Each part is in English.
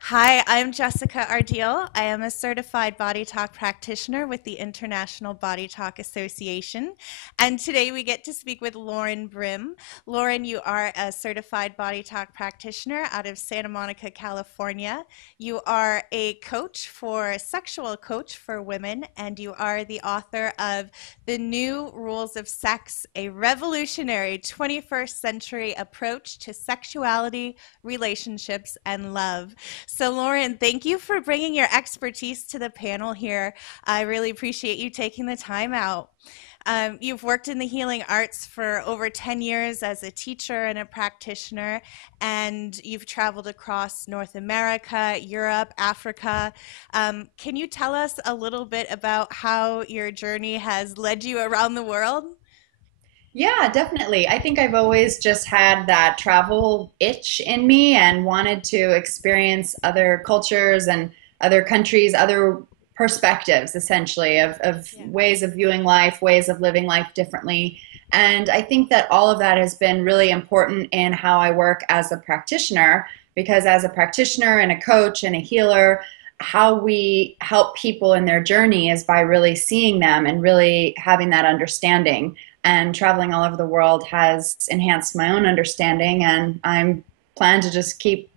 Hi, I'm Jessica Ardeal. I am a certified body talk practitioner with the International Body Talk Association. And today we get to speak with Lauren Brim. Lauren, you are a certified body talk practitioner out of Santa Monica, California. You are a sexual coach for women, and you are the author of The New Rules of Sex, a revolutionary 21st century approach to sexuality, relationships, and love. So, Lauren, thank you for bringing your expertise to the panel here. I really appreciate you taking the time out. You've worked in the healing arts for over 10 years as a teacher and a practitioner, and you've traveled across North America, Europe, Africa. Can you tell us a little bit about how your journey has led you around the world? Yeah, definitely. I think I've always just had that travel itch in me and wanted to experience other cultures and other countries, other perspectives, essentially, of Yeah. ways of viewing life, ways of living life differently. And I think that all of that has been really important in how I work as a practitioner, because as a practitioner and a coach and a healer, how we help people in their journey is by really seeing them and really having that understanding, and traveling all over the world has enhanced my own understanding, and I'm plan to just keep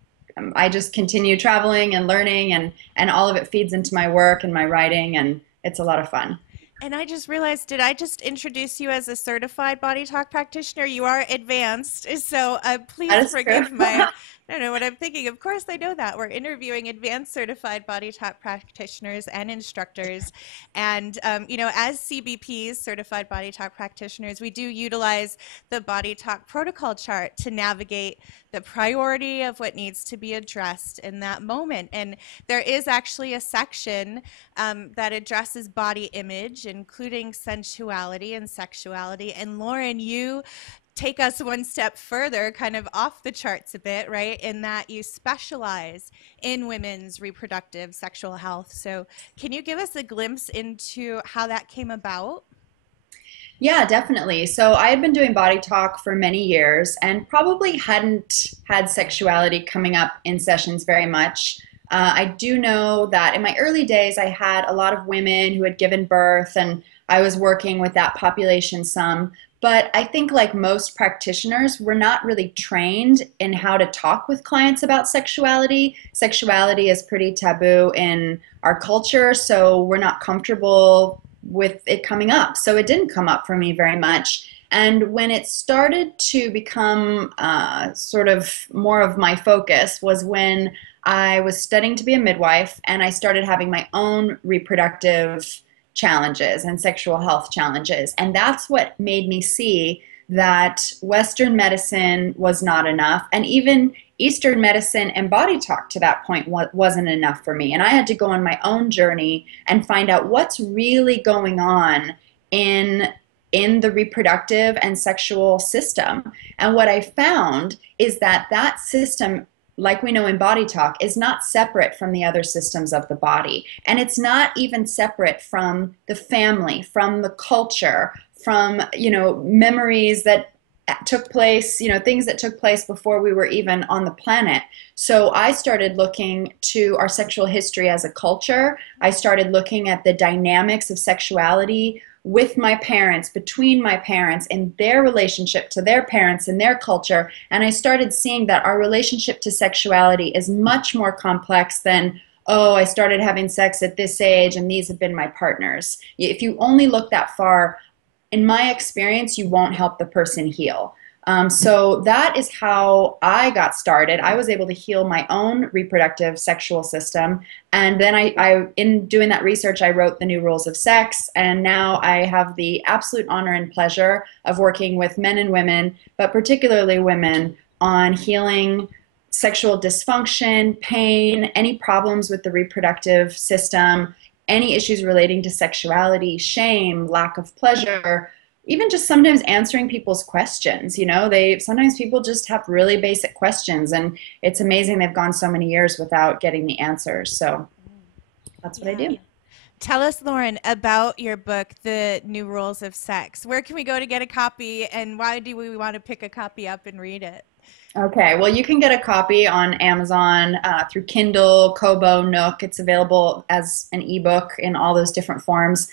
I just continue traveling and learning, and all of it feeds into my work and my writing, and it's a lot of fun. And I just realized, did I just introduce you as a certified body talk practitioner? You are advanced. So That please is true. forgive my, I don't know what I'm thinking. Of course, I know that. We're interviewing advanced certified body talk practitioners and instructors. And, as CBPs, certified body talk practitioners, we do utilize the body talk protocol chart to navigate the priority of what needs to be addressed in that moment. And there is actually a section that addresses body image, including sensuality and sexuality. And Lauren, you take us one step further, kind of off the charts a bit, right? In that you specialize in women's reproductive sexual health. So, can you give us a glimpse into how that came about? Yeah, definitely. So I had been doing body talk for many years and probably hadn't had sexuality coming up in sessions very much. I do know that in my early days, I had a lot of women who had given birth, and I was working with that population some. But I think, like most practitioners, we're not really trained in how to talk with clients about sexuality. Sexuality is pretty taboo in our culture, so we're not comfortable with it coming up. So it didn't come up for me very much. And when it started to become sort of more of my focus was when I was studying to be a midwife, and I started having my own reproductive challenges and sexual health challenges. And that's what made me see that Western medicine was not enough. And even Eastern medicine and body talk to that point wasn't enough for me. And I had to go on my own journey and find out what's really going on in the reproductive and sexual system. And what I found is that that system, like we know in body talk, is not separate from the other systems of the body. And it's not even separate from the family, from the culture, from, memories that took place, things that took place before we were even on the planet. So I started looking to our sexual history as a culture. I started looking at the dynamics of sexuality with my parents, between my parents, and their relationship to their parents and their culture. And I started seeing that our relationship to sexuality is much more complex than, oh, I started having sex at this age and these have been my partners. If you only look that far, in my experience, you won't help the person heal. So that is how I got started. I was able to heal my own reproductive sexual system. And then in doing that research, I wrote The New Rules of Sex. And now I have the absolute honor and pleasure of working with men and women, but particularly women, on healing sexual dysfunction, pain, any problems with the reproductive system, any issues relating to sexuality, shame, lack of pleasure, even just sometimes answering people's questions. They sometimes people just have really basic questions, and it's amazing they've gone so many years without getting the answers. So that's what I Yeah. do. Tell us, Lauren, about your book, The New Rules of Sex. Where can we go to get a copy, and why do we want to pick a copy up and read it? Okay, well, you can get a copy on Amazon through Kindle, Kobo, Nook. It's available as an ebook in all those different forms.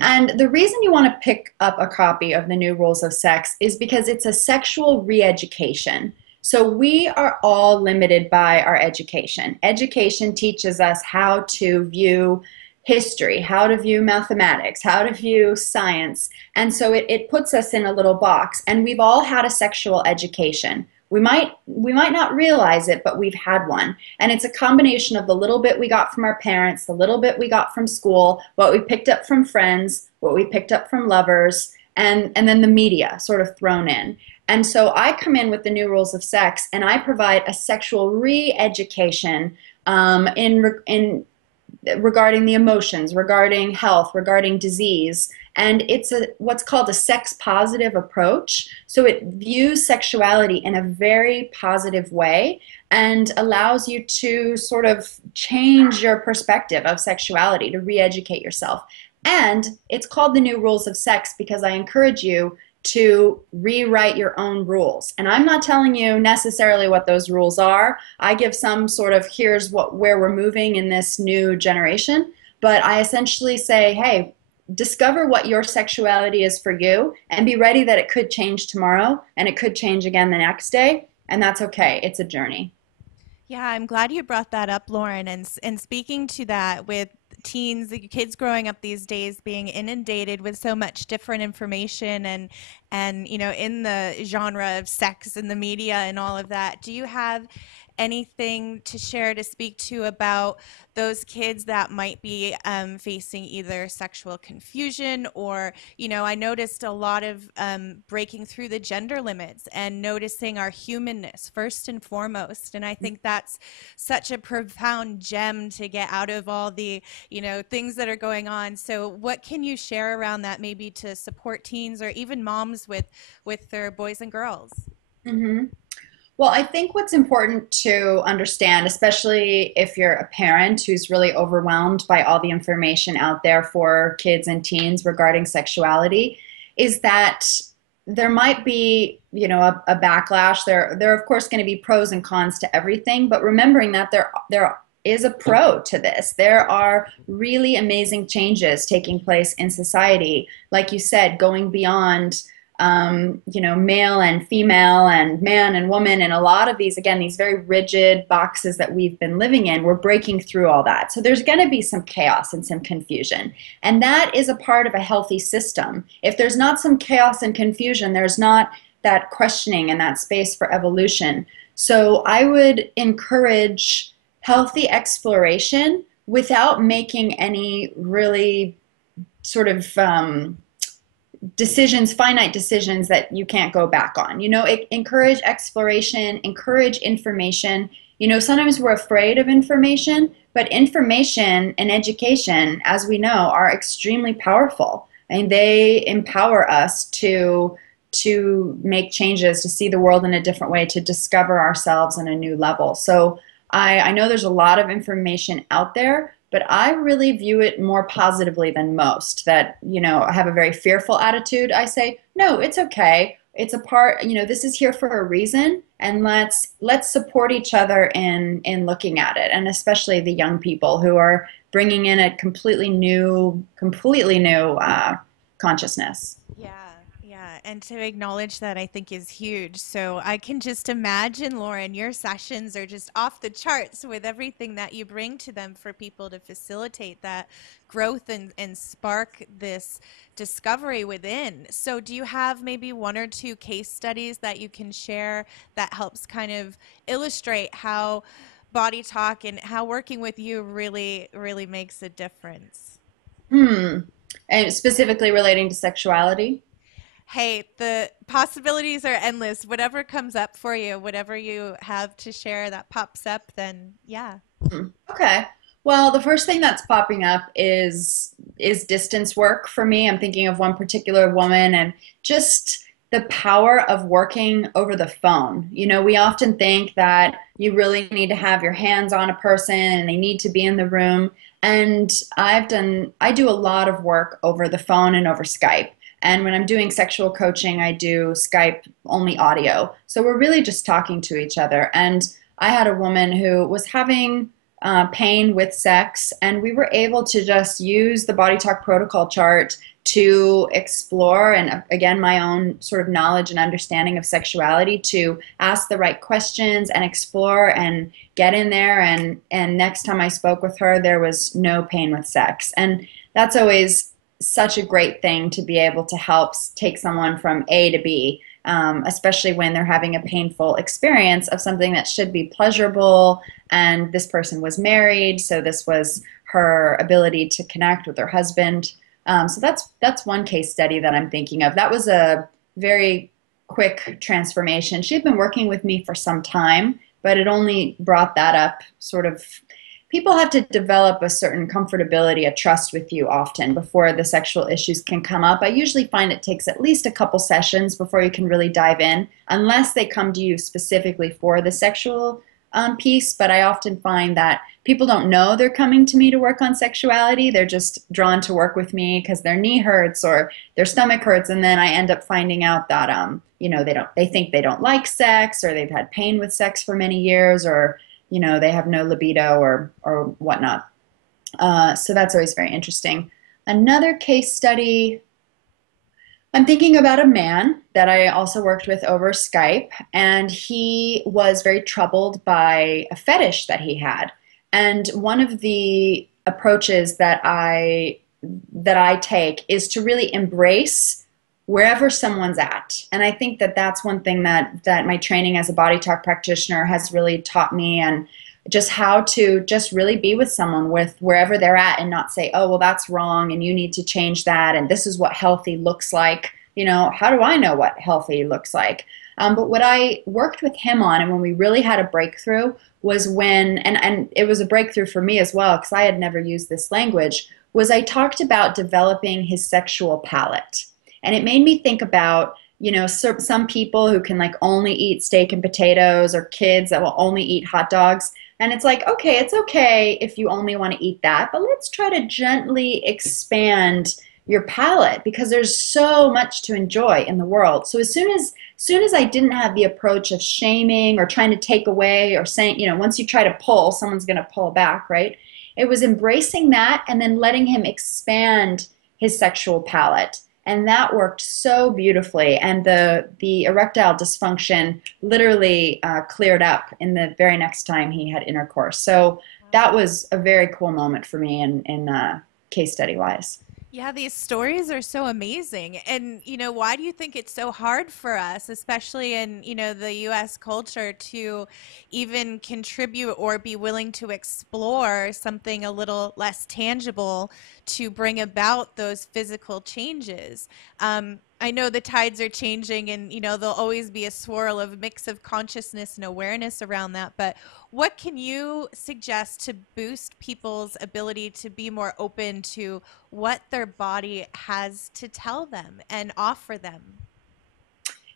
And the reason you want to pick up a copy of The New Rules of Sex is because it's a sexual re education. So we are all limited by our education. Education teaches us how to view history, how to view mathematics, how to view science. And so it puts us in a little box. And we've all had a sexual education. We might not realize it, but we've had one. And it's a combination of the little bit we got from our parents, the little bit we got from school, what we picked up from friends, what we picked up from lovers, and then the media sort of thrown in. And so I come in with the new rules of sex, and I provide a sexual re-education in regarding the emotions, regarding health, regarding disease. And it's a what's called a sex positive approach. So it views sexuality in a very positive way and allows you to sort of change your perspective of sexuality, to re-educate yourself. And it's called the new rules of sex because I encourage you to rewrite your own rules. And I'm not telling you necessarily what those rules are. I give some sort of here's what where we're moving in this new generation, but I essentially say, hey, discover what your sexuality is for you and be ready that it could change tomorrow and it could change again the next day, and that's okay. It's a journey. Yeah, I'm glad you brought that up, Lauren. And speaking to that, with teens, the kids growing up these days being inundated with so much different information and in the genre of sex and the media and all of that, do you have anything to share to speak to about those kids that might be facing either sexual confusion or, I noticed a lot of breaking through the gender limits and noticing our humanness first and foremost. And I think that's such a profound gem to get out of all the, things that are going on. So what can you share around that maybe to support teens or even moms with their boys and girls? Mm-hmm. Well, I think what's important to understand, especially if you're a parent who's really overwhelmed by all the information out there for kids and teens regarding sexuality, is that there might be, a backlash. There are of course going to be pros and cons to everything, but remembering that there is a pro to this. There are really amazing changes taking place in society, like you said, going beyond male and female and man and woman, and a lot of these, again, these very rigid boxes that we've been living in, we're breaking through all that. So there's going to be some chaos and some confusion. And that is a part of a healthy system. If there's not some chaos and confusion, there's not that questioning and that space for evolution. So I would encourage healthy exploration without making any really sort of decisions, finite decisions that you can't go back on. Encourage exploration, encourage information. Sometimes we're afraid of information, but information and education, as we know, are extremely powerful. And they empower us to make changes, to see the world in a different way, to discover ourselves on a new level. So I know there's a lot of information out there, but I really view it more positively than most. That, I have a very fearful attitude. I say, no, it's okay. It's a part, this is here for a reason, and let's support each other in looking at it, and especially the young people who are bringing in a completely new consciousness. Yeah, yeah. And to acknowledge that, I think is huge. So I can just imagine, Lauren, your sessions are just off the charts with everything that you bring to them for people to facilitate that growth and spark this discovery within. So do you have maybe one or two case studies that you can share that helps kind of illustrate how body talk and how working with you really, really makes a difference? Hmm. And specifically relating to sexuality? Hey, the possibilities are endless. Whatever comes up for you, whatever you have to share that pops up, then yeah. Okay. Well, the first thing that's popping up is distance work for me. I'm thinking of one particular woman and just the power of working over the phone. We often think that you really need to have your hands on a person and they need to be in the room. And I do a lot of work over the phone and over Skype. And when I'm doing sexual coaching, I do Skype only audio. So we're really just talking to each other. And I had a woman who was having pain with sex, and we were able to just use the Body Talk protocol chart to explore, and again, my own sort of knowledge and understanding of sexuality, to ask the right questions and explore and get in there. And next time I spoke with her, there was no pain with sex. And that's always such a great thing, to be able to help take someone from A to B, especially when they're having a painful experience of something that should be pleasurable. And this person was married, so this was her ability to connect with her husband. So that's one case study that I'm thinking of. That was a very quick transformation. She had been working with me for some time, but it only brought that up sort of. People have to develop a certain comfortability, a trust with you often before the sexual issues can come up. I usually find it takes at least a couple sessions before you can really dive in, unless they come to you specifically for the sexual piece. But I often find that people don't know they're coming to me to work on sexuality. They're just drawn to work with me because their knee hurts or their stomach hurts, and then I end up finding out that they think they don't like sex, or they've had pain with sex for many years, or they have no libido or whatnot. So that's always very interesting. Another case study, I'm thinking about a man that I also worked with over Skype, and he was very troubled by a fetish that he had. And one of the approaches that I take is to really embrace wherever someone's at. And I think that that's one thing that my training as a body talk practitioner has really taught me, and just how to just really be with someone with wherever they're at, and not say, oh, well, that's wrong and you need to change that, and this is what healthy looks like. How do I know what healthy looks like? But what I worked with him on, and when we really had a breakthrough, was when, and it was a breakthrough for me as well, because I had never used this language, was I talked about developing his sexual palate. And it made me think about, some people who can like only eat steak and potatoes, or kids that will only eat hot dogs. And it's like, okay, it's okay if you only want to eat that, but let's try to gently expand your palate, because there's so much to enjoy in the world. So as soon as I didn't have the approach of shaming or trying to take away or saying, once you try to pull, someone's going to pull back, right? It was embracing that and then letting him expand his sexual palate. And that worked so beautifully. And the erectile dysfunction literally cleared up in the very next time he had intercourse. So that was a very cool moment for me in case study wise. Yeah, these stories are so amazing. And, why do you think it's so hard for us, especially in, the US culture, to even contribute or be willing to explore something a little less tangible to bring about those physical changes? I know the tides are changing, and there'll always be a swirl of mix of consciousness and awareness around that. But what can you suggest to boost people's ability to be more open to what their body has to tell them and offer them?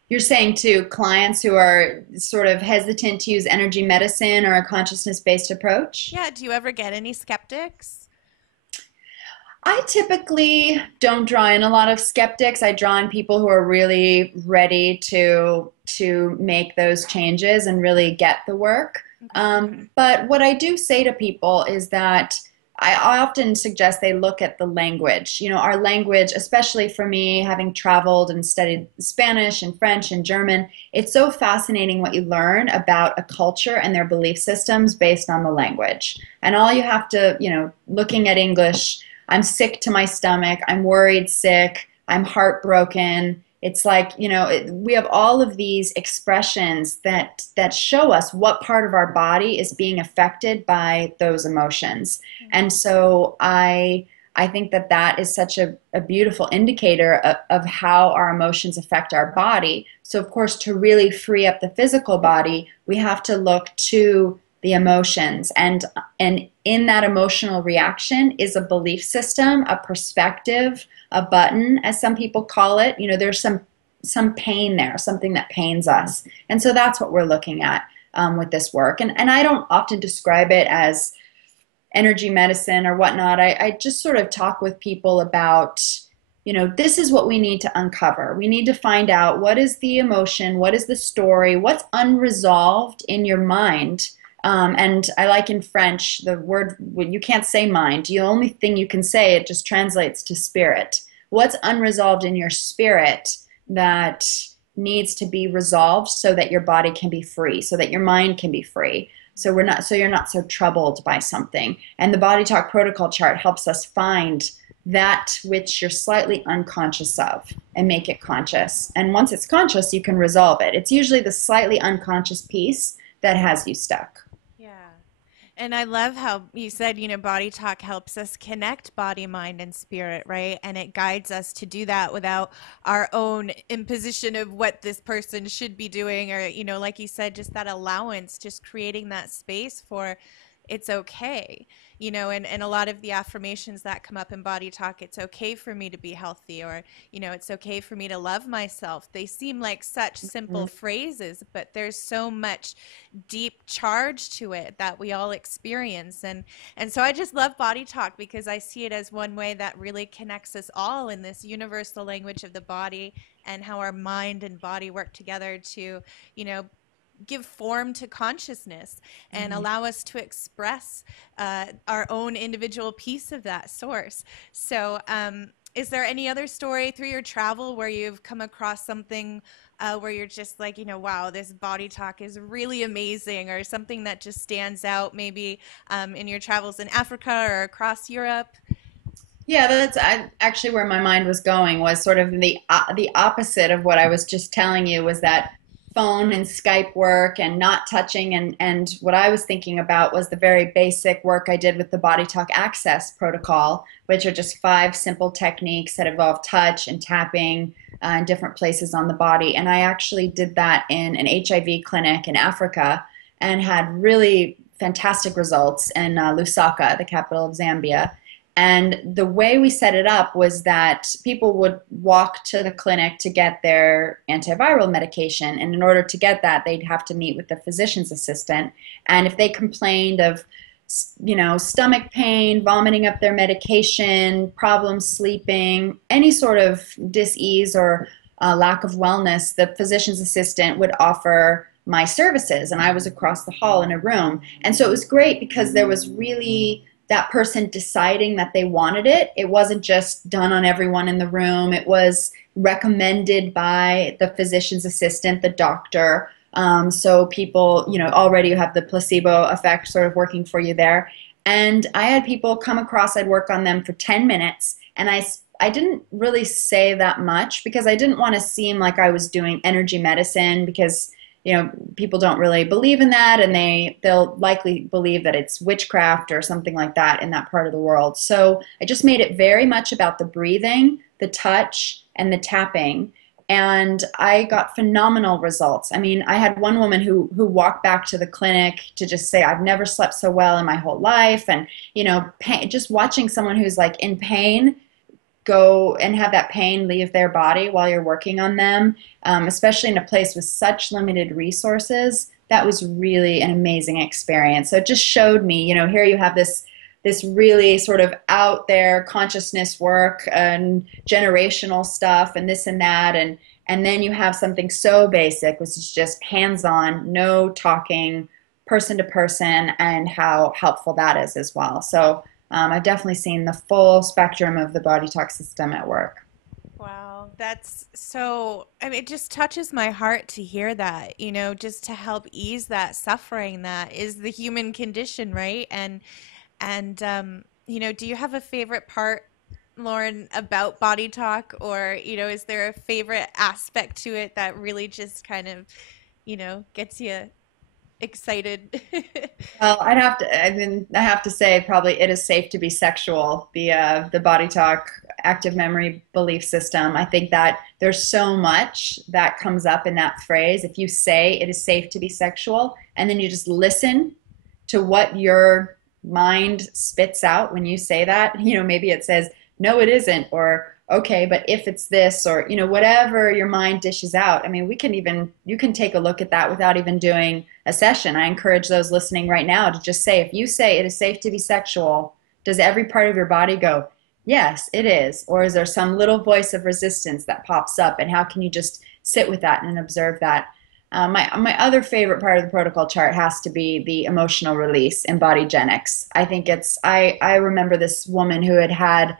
You're saying to clients who are sort of hesitant to use energy medicine or a consciousness-based approach? Yeah, do you ever get any skeptics? I typically don't draw in a lot of skeptics. I draw in people who are really ready to make those changes and really get the work. But what I do say to people is that I often suggest they look at the language. Our language, especially for me, having traveled and studied Spanish and French and German, it's so fascinating what you learn about a culture and their belief systems based on the language. And all you have to, looking at English, I'm sick to my stomach, I'm worried sick, I'm heartbroken. It's like, we have all of these expressions that show us what part of our body is being affected by those emotions. And so I think that is such a beautiful indicator of how our emotions affect our body. So of course, to really free up the physical body, we have to look to the emotions, and in that emotional reaction is a belief system, a perspective, a button, as some people call it. There's some pain there, something that pains us, and so that's what we're looking at with this work. And I don't often describe it as energy medicine or whatnot. I just sort of talk with people about this is what we need to uncover. We need to find out what is the emotion, what is the story, what's unresolved in your mind. And I like in French the word, well, you can't say mind. The only thing you can say, it just translates to spirit. What's unresolved in your spirit that needs to be resolved so that your body can be free, so that your mind can be free. So you're not so troubled by something. And the body talk protocol chart helps us find that which you're slightly unconscious of and make it conscious. And once it's conscious, you can resolve it. It's usually the slightly unconscious piece that has you stuck. Yeah. And I love how you said, Body Talk helps us connect body, mind, and spirit, right? And it guides us to do that without our own imposition of what this person should be doing, or, like you said, just that allowance, just creating that space for it's okay, and a lot of the affirmations that come up in Body Talk, it's okay for me to be healthy, or, it's okay for me to love myself. They seem like such simple phrases, but there's so much deep charge to it that we all experience. And so I just love Body Talk because I see it as one way that really connects us all in this universal language of the body, and how our mind and body work together to, you know, give form to consciousness and Mhm. allow us to express our own individual piece of that source. So, is there any other story through your travel where you've come across something where you're just like, wow, this Body Talk is really amazing, or something that just stands out maybe in your travels in Africa or across Europe? Yeah, actually where my mind was going, was sort of the opposite of what I was just telling you, was that phone and Skype work and not touching, and what I was thinking about was the very basic work I did with the Body Talk Access protocol, which are just 5 simple techniques that involve touch and tapping in different places on the body. And I actually did that in an HIV clinic in Africa and had really fantastic results in Lusaka, the capital of Zambia. And the way we set it up was that people would walk to the clinic to get their antiviral medication. And in order to get that, they'd have to meet with the physician's assistant. And if they complained of, stomach pain, vomiting up their medication, problems sleeping, any sort of dis-ease or lack of wellness, the physician's assistant would offer my services. And I was across the hall in a room. And so it was great because there was really that person deciding that they wanted it. It wasn't just done on everyone in the room. It was recommended by the physician's assistant, the doctor. So people, already have the placebo effect sort of working for you there. And I had people come across, I'd work on them for 10 minutes, and I didn't really say that much because I didn't want to seem like I was doing energy medicine, because people don't really believe in that, and they'll likely believe that it's witchcraft or something like that in that part of the world. So I just made it very much about the breathing, the touch, and the tapping. And I got phenomenal results. I mean, I had one woman who walked back to the clinic to just say, I've never slept so well in my whole life. And, just watching someone who's like in pain go and have that pain leave their body while you're working on them, especially in a place with such limited resources. That was really an amazing experience. So it just showed me, here you have this really sort of out there consciousness work and generational stuff and this and that, and then you have something so basic, which is just hands-on, no talking, person to person, and how helpful that is as well. So I've definitely seen the full spectrum of the body talk system at work. Wow, that's so, I mean, it just touches my heart to hear that, just to help ease that suffering that is the human condition, right? And do you have a favorite part, Lauren, about Body Talk, or, is there a favorite aspect to it that really just kind of, gets you excited? Well, I have to say probably it is safe to be sexual. The body talk active memory belief system. I think that there's so much that comes up in that phrase. If you say it is safe to be sexual, and then you just listen to what your mind spits out when you say that, maybe it says no, it isn't, or okay, but if it's this, or whatever your mind dishes out. I mean, you can take a look at that without even doing a session. I encourage those listening right now to just say, if you say it is safe to be sexual, does every part of your body go, Yes, it is. Or is there some little voice of resistance that pops up, and how can you just sit with that and observe that? My other favorite part of the protocol chart has to be the emotional release in Bodygenics. I think I remember this woman who had had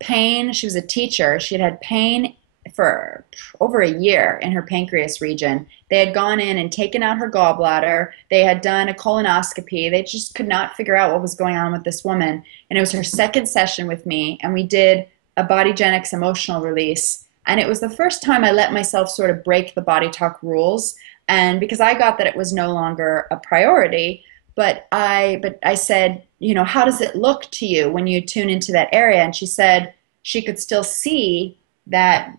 pain. She was a teacher. She had had pain for over a year in her pancreas region. They had gone in and taken out her gallbladder. They had done a colonoscopy. They just could not figure out what was going on with this woman. And it was her second session with me, and we did a Bodygenics emotional release. And it was the first time I let myself sort of break the body talk rules. And because I got that it was no longer a priority, but I said, how does it look to you when you tune into that area? And she said she could still see that,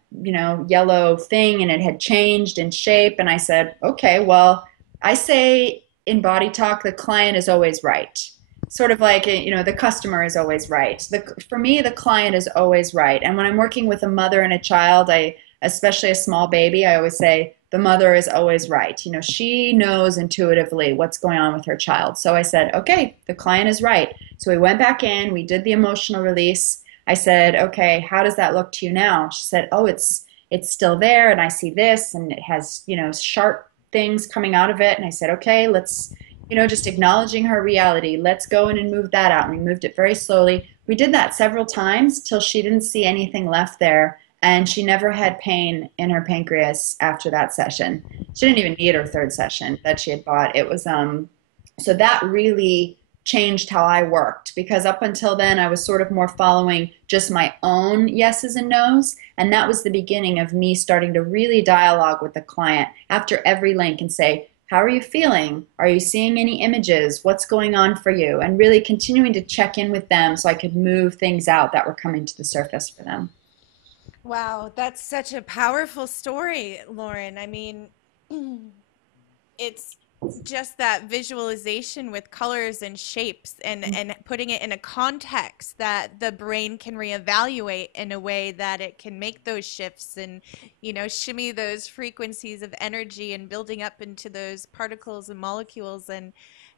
yellow thing, and it had changed in shape. And I said, okay, well, I say in body talk, the client is always right. Sort of like, the customer is always right. For me, the client is always right. And when I'm working with a mother and a child, especially a small baby, I always say the mother is always right. She knows intuitively what's going on with her child. So I said, okay, the client is right. So we went back in, we did the emotional release. I said, okay, how does that look to you now? She said, oh, it's still there, and I see this, and it has, sharp things coming out of it. And I said, okay, let's, just acknowledging her reality. Let's go in and move that out. And we moved it very slowly. We did that several times till she didn't see anything left there. And she never had pain in her pancreas after that session. She didn't even need her third session that she had bought. It was, so that really changed how I worked, because up until then I was sort of more following just my own yeses and nos. And that was the beginning of me starting to really dialogue with the client after every link and say, how are you feeling? Are you seeing any images? What's going on for you? And really continuing to check in with them so I could move things out that were coming to the surface for them. Wow, that's such a powerful story, Lauren. I mean, it's just that visualization with colors and shapes and putting it in a context that the brain can reevaluate in a way that it can make those shifts and shimmy those frequencies of energy and building up into those particles and molecules.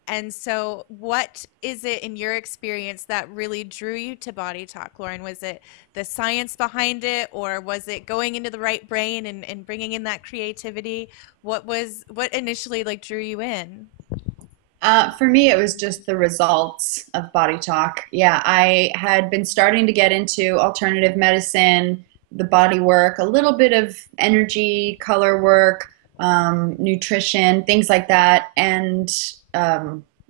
And so what is it in your experience that really drew you to Body Talk, Lauren? Was it the science behind it, or was it going into the right brain and bringing in that creativity? What initially like drew you in? For me, it was just the results of body talk. Yeah, I had been starting to get into alternative medicine, the body work, a little bit of energy, color work, nutrition, things like that. And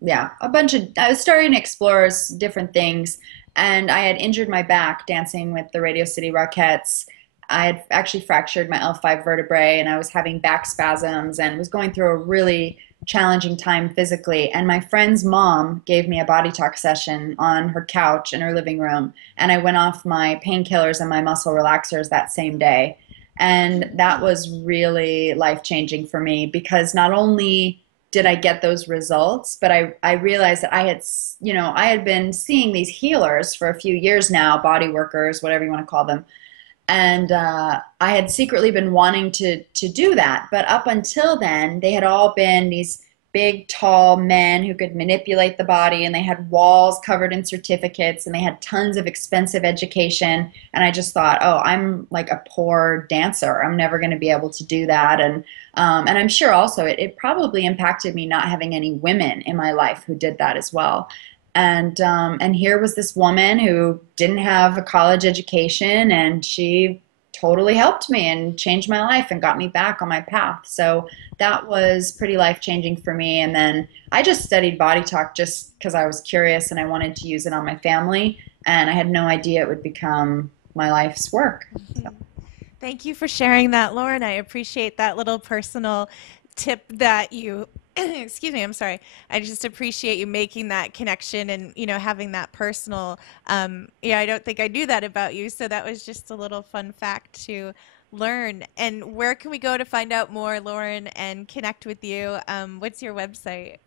yeah, I was starting to explore different things. And I had injured my back dancing with the Radio City Rockettes. I had actually fractured my L5 vertebrae, and I was having back spasms and was going through a really challenging time physically. And my friend's mom gave me a body talk session on her couch in her living room. And I went off my painkillers and my muscle relaxers that same day. And that was really life changing for me, because not only did I get those results, but I realized that I had been seeing these healers for a few years now, body workers, whatever you want to call them, and I had secretly been wanting to do that. But up until then, they had all been these big, tall men who could manipulate the body, and they had walls covered in certificates, and they had tons of expensive education. And I just thought, oh, I'm like a poor dancer. I'm never going to be able to do that. And I'm sure also it probably impacted me not having any women in my life who did that as well. And here was this woman who didn't have a college education, and she totally helped me and changed my life and got me back on my path. So that was pretty life changing for me. And then I just studied body talk just because I was curious and I wanted to use it on my family, and I had no idea it would become my life's work. So. Thank you for sharing that, Lauren. I appreciate that little personal tip that you excuse me, I'm sorry. I just appreciate you making that connection and, having that personal, yeah, I don't think I knew that about you. So that was just a little fun fact to learn. And where can we go to find out more, Lauren, and connect with you? What's your website?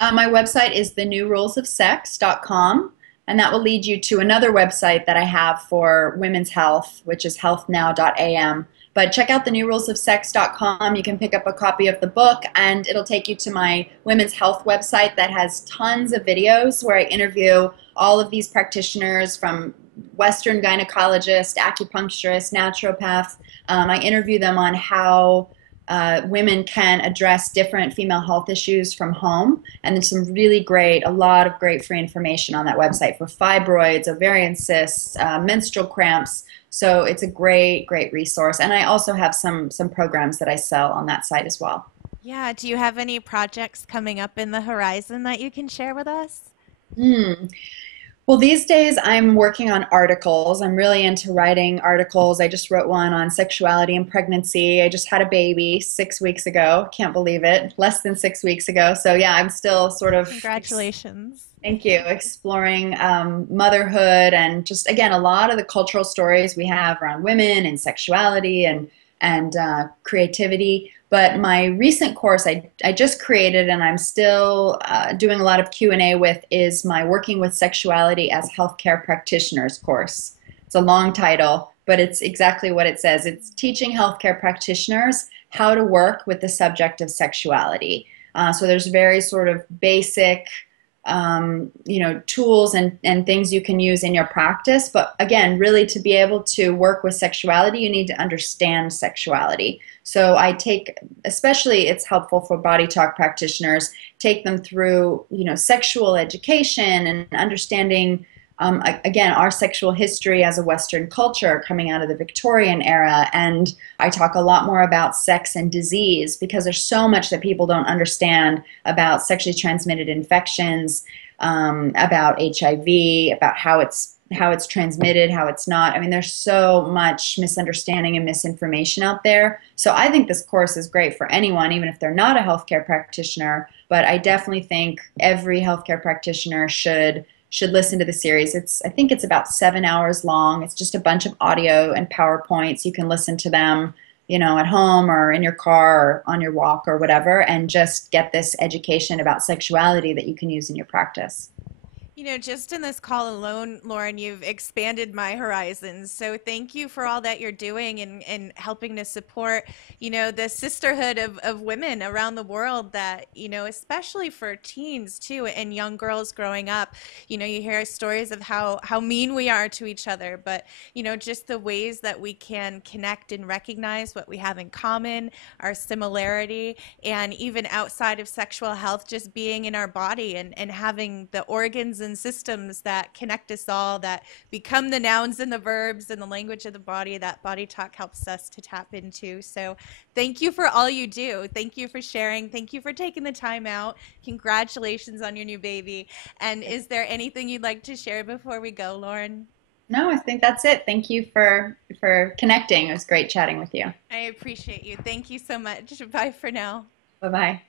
My website is thenewrulesofsex.com, and that will lead you to another website that I have for women's health, which is healthnow.am. But check out thenewrulesofsex.com. You can pick up a copy of the book, and it'll take you to my women's health website that has tons of videos where I interview all of these practitioners from Western gynecologist, acupuncturist, naturopath. I interview them on how women can address different female health issues from home. And there's a lot of great free information on that website for fibroids, ovarian cysts, menstrual cramps. So it's a great resource. And I also have some programs that I sell on that site as well. Yeah, do you have any projects coming up in the horizon that you can share with us? Hmm. Well, these days I'm working on articles. I'm really into writing articles. I just wrote one on sexuality and pregnancy. I just had a baby 6 weeks ago. Can't believe it. Less than 6 weeks ago. So yeah, I'm still sort of, Congratulations. thank you, exploring motherhood and just again a lot of the cultural stories we have around women and sexuality and creativity. But my recent course I just created and I'm still doing a lot of Q&A with is my Working with Sexuality as Healthcare Practitioners course. It's a long title, but it's exactly what it says. It's teaching healthcare practitioners how to work with the subject of sexuality. So there's very sort of basic tools and things you can use in your practice. But again, really to be able to work with sexuality, you need to understand sexuality. So I take, especially it's helpful for body talk practitioners, take them through, sexual education and understanding, again, our sexual history as a Western culture coming out of the Victorian era. And I talk a lot more about sex and disease because there's so much that people don't understand about sexually transmitted infections, about HIV, about how it's transmitted, how it's not. I mean, there's so much misunderstanding and misinformation out there. So I think this course is great for anyone, even if they're not a healthcare practitioner. But I definitely think every healthcare practitioner should listen to the series. I think it's about 7 hours long. It's just a bunch of audio and PowerPoints. You can listen to them, at home or in your car or on your walk or whatever, and just get this education about sexuality that you can use in your practice. Just in this call alone, Lauren, you've expanded my horizons. So thank you for all that you're doing and helping to support, the sisterhood of women around the world that, especially for teens too and young girls growing up, you hear stories of how mean we are to each other, but, just the ways that we can connect and recognize what we have in common, our similarity, and even outside of sexual health, just being in our body and having the organs and systems that connect us all, that become the nouns and the verbs and the language of the body that Body Talk helps us to tap into. So thank you for all you do. Thank you for sharing. Thank you for taking the time out. Congratulations on your new baby. And is there anything you'd like to share before we go, Lauren? No, I think that's it. Thank you for connecting. It was great chatting with you. I appreciate you. Thank you so much. Bye for now. Bye bye.